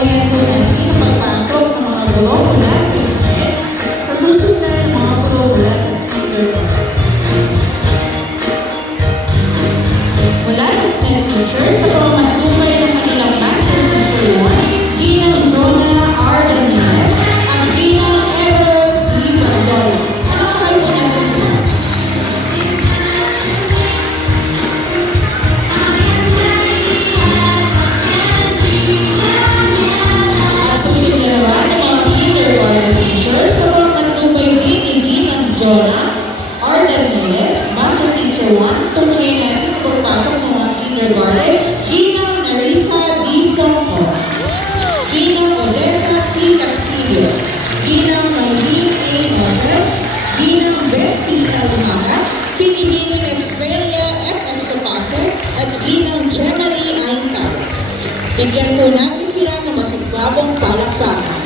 sabayan po natin ang pagpasok ng mga guro mula sa SNED sa susundan ng mga guro mula sa kindergarten. Mula sa SNED teacher sa pamamatuloy ng kanilang Master Teacher 1, Ginang Jonah R. Daniles at Ginang Everett D. Bandol. Ano po natin sila? At susunod naman ng mga kindergarten teachers sa pamamatuloy din ni Ginang Jonah R. Daniles, Master Teacher 1, tungkol natin ang pagpasok ng mga kindergarten, Ginang Narisa D. Songko, Ginang Odessa C. Castillo, Ginang Maylene A. Noses, Ginang Betsy L. Magat, Pinibining Espelia F. Escapase, at Ginang Gemma Lee Aintal. Bigyan po natin sila ng masigwabong palakpakan.